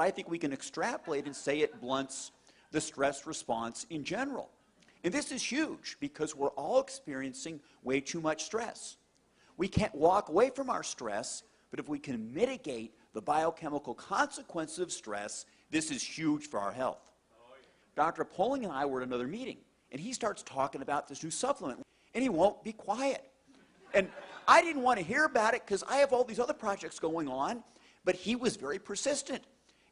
but I think we can extrapolate and say it blunts the stress response in general. And this is huge because we're all experiencing way too much stress. We can't walk away from our stress, but if we can mitigate the biochemical consequences of stress, this is huge for our health. Dr. Poling and I were at another meeting, and he starts talking about this new supplement, and he won't be quiet. And I didn't want to hear about it because I have all these other projects going on, but he was very persistent.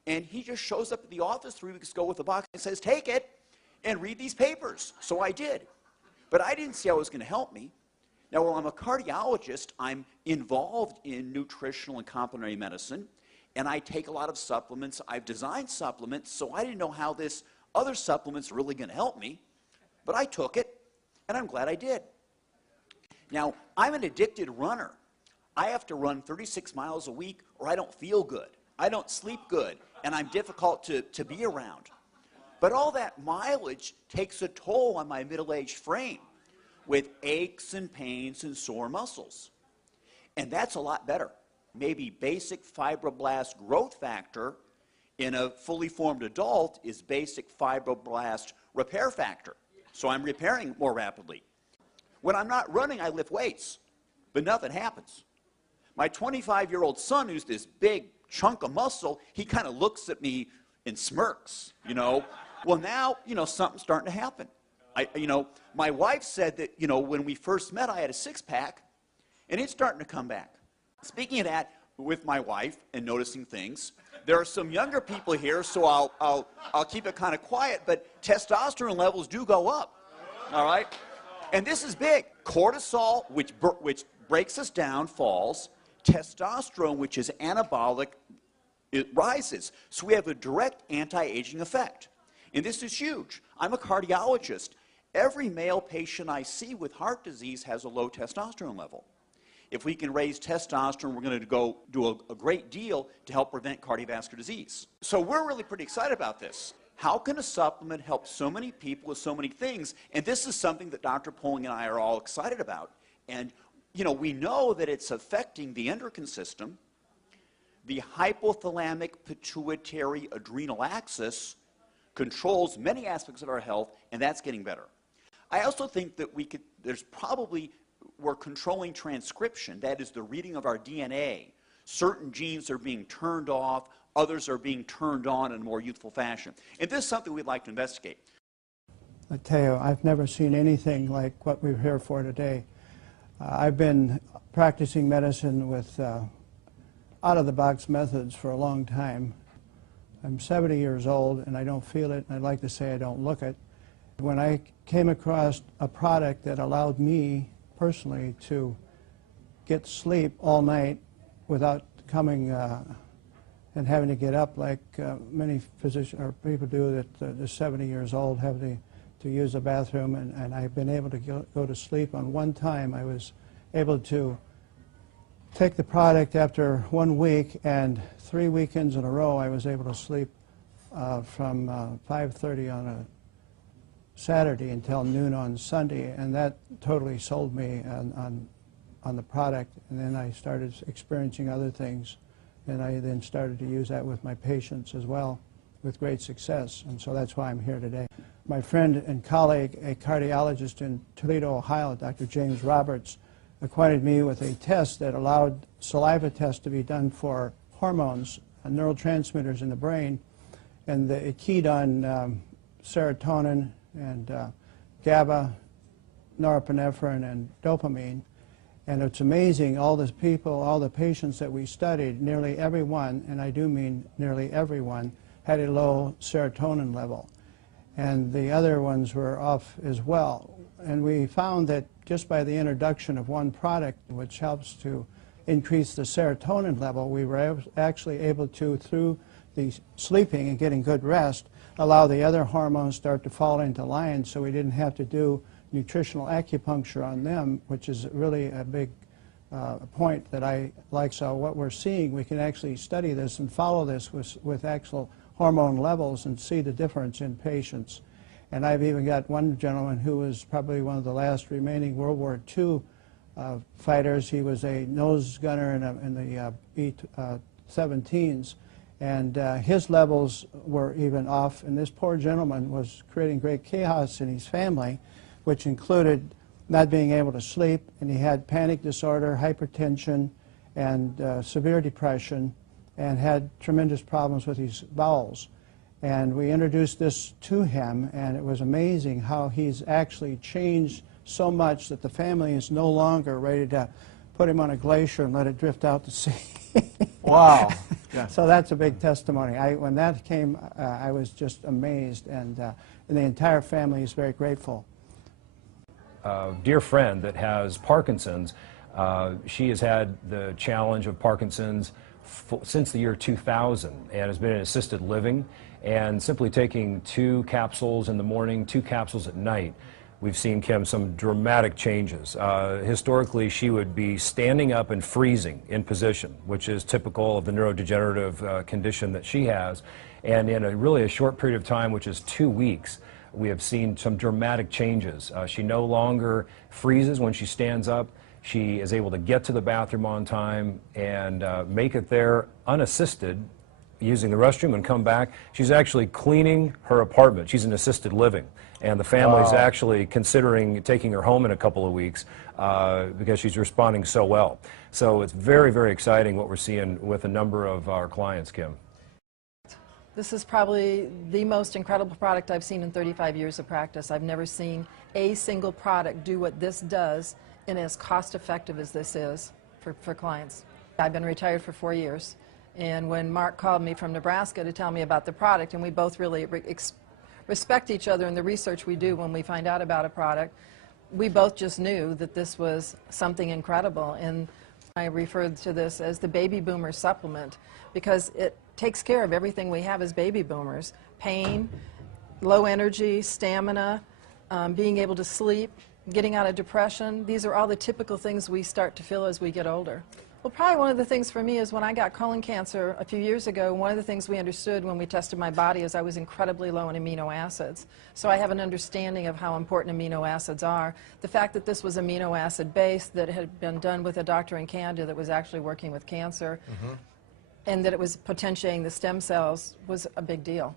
And he just shows up at the office 3 weeks ago with a box and says, take it and read these papers. So I did. But I didn't see how it was going to help me. Now, while I'm a cardiologist, I'm involved in nutritional and complementary medicine, and I take a lot of supplements. I've designed supplements, so I didn't know how this other supplement's really going to help me. But I took it, and I'm glad I did. Now, I'm an addicted runner. I have to run 36 miles a week or I don't feel good. I don't sleep good, and I'm difficult to be around. But all that mileage takes a toll on my middle-aged frame with aches and pains and sore muscles. And that's a lot better. Maybe basic fibroblast growth factor in a fully formed adult is basic fibroblast repair factor. So I'm repairing more rapidly. When I'm not running, I lift weights, but nothing happens. My 25-year-old son, who's this big chunk of muscle, he kind of looks at me and smirks, you know. Well, now, you know, something's starting to happen. My wife said that, you know, when we first met, I had a six-pack, and it's starting to come back. Speaking of that, with my wife and noticing things, there are some younger people here, so I'll keep it kind of quiet, but testosterone levels do go up, all right? And this is big. Cortisol, which breaks us down, falls. Testosterone, which is anabolic, it rises. So we have a direct anti-aging effect. And this is huge. I'm a cardiologist. Every male patient I see with heart disease has a low testosterone level. If we can raise testosterone, we're going to go do a great deal to help prevent cardiovascular disease. So we're really pretty excited about this. How can a supplement help so many people with so many things? And this is something that Dr. Poling and I are all excited about. And, you know, we know that it's affecting the endocrine system, the hypothalamic pituitary adrenal axis controls many aspects of our health, and that's getting better. I also think that we're controlling transcription, that is the reading of our DNA. Certain genes are being turned off, others are being turned on in a more youthful fashion. And this is something we'd like to investigate. I tell you, I've never seen anything like what we're here for today. I've been practicing medicine with out-of-the-box methods for a long time. I'm 70 years old, and I don't feel it, and I'd like to say I don't look it. When I came across a product that allowed me personally to get sleep all night without coming and having to get up like many physicians or people do that are 70 years old, have to use a bathroom, and I've been able to go to sleep. On one time I was able to take the product after 1 week, and 3 weekends in a row I was able to sleep from 5:30 on a Saturday until noon on Sunday, and that totally sold me on the product. And then I started experiencing other things, and I then started to use that with my patients as well with great success, and so that's why I'm here today. My friend and colleague, a cardiologist in Toledo, Ohio, Dr. James Roberts, acquainted me with a test that allowed saliva tests to be done for hormones, neurotransmitters in the brain, and it keyed on serotonin and GABA, norepinephrine, and dopamine. And it's amazing, all the people, all the patients that we studied, nearly everyone, and I do mean nearly everyone, had a low serotonin level. And the other ones were off as well. And we found that just by the introduction of one product, which helps to increase the serotonin level, we were actually able to, through the sleeping and getting good rest, allow the other hormones start to fall into line, so we didn't have to do nutritional acupuncture on them, which is really a big point that I like. So what we're seeing, we can actually study this and follow this with actual hormone levels and see the difference in patients. And I've even got one gentleman who was probably one of the last remaining World War II fighters. He was a nose gunner in the B-17s, And his levels were even off, and this poor gentleman was creating great chaos in his family, which included not being able to sleep, and he had panic disorder, hypertension, and severe depression, and had tremendous problems with his bowels. And we introduced this to him, and it was amazing how he's actually changed so much that the family is no longer ready to put him on a glacier and let it drift out to sea. Wow. Yeah. So that's a big testimony. When that came, I was just amazed, and the entire family is very grateful. A dear friend that has Parkinson's, she has had the challenge of Parkinson's since the year 2000 and has been in assisted living, and simply taking 2 capsules in the morning, 2 capsules at night, we've seen, Kim, some dramatic changes. Historically, she would be standing up and freezing in position, which is typical of the neurodegenerative condition that she has. And in really a short period of time, which is 2 weeks, we have seen some dramatic changes. She no longer freezes when she stands up. She is able to get to the bathroom on time and make it there unassisted, using the restroom, and come back. She's actually cleaning her apartment. She's in assisted living, and the family's actually considering taking her home in a couple of weeks because she's responding so well. So it's very, very exciting what we're seeing with a number of our clients, Kim. This is probably the most incredible product I've seen in 35 years of practice. I've never seen a single product do what this does and as cost effective as this is for clients. I've been retired for 4 years. And when Mark called me from Nebraska to tell me about the product, and we both really respect each other in the research we do when we find out about a product, we both just knew that this was something incredible. And I referred to this as the baby boomer supplement because it takes care of everything we have as baby boomers: pain, low energy, stamina, being able to sleep, getting out of depression. These are all the typical things we start to feel as we get older. Well, probably one of the things for me is when I got colon cancer a few years ago, one of the things we understood when we tested my body is I was incredibly low in amino acids. So I have an understanding of how important amino acids are. The fact that this was amino acid based, that had been done with a doctor in Canada that was actually working with cancer, and that it was potentiating the stem cells was a big deal.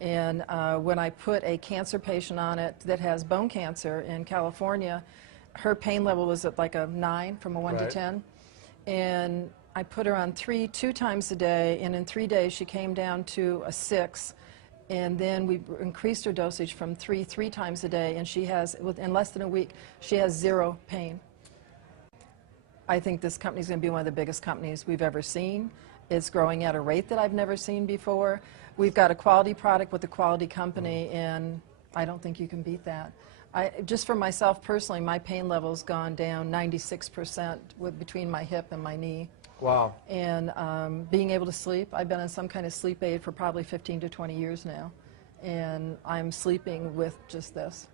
And when I put a cancer patient on it that has bone cancer in California, her pain level was at like a 9 from a 1 to 10. And I put her on 2 times a day, and in 3 days she came down to a 6. And then we increased her dosage from 3 times a day, and she has, in less than a week, she has 0 pain. I think this company is going to be one of the biggest companies we've ever seen. It's growing at a rate that I've never seen before. We've got a quality product with a quality company, and I don't think you can beat that. Just for myself personally, my pain level's gone down 96% between my hip and my knee. Wow. And being able to sleep, I've been on some kind of sleep aid for probably 15 to 20 years now, and I'm sleeping with just this.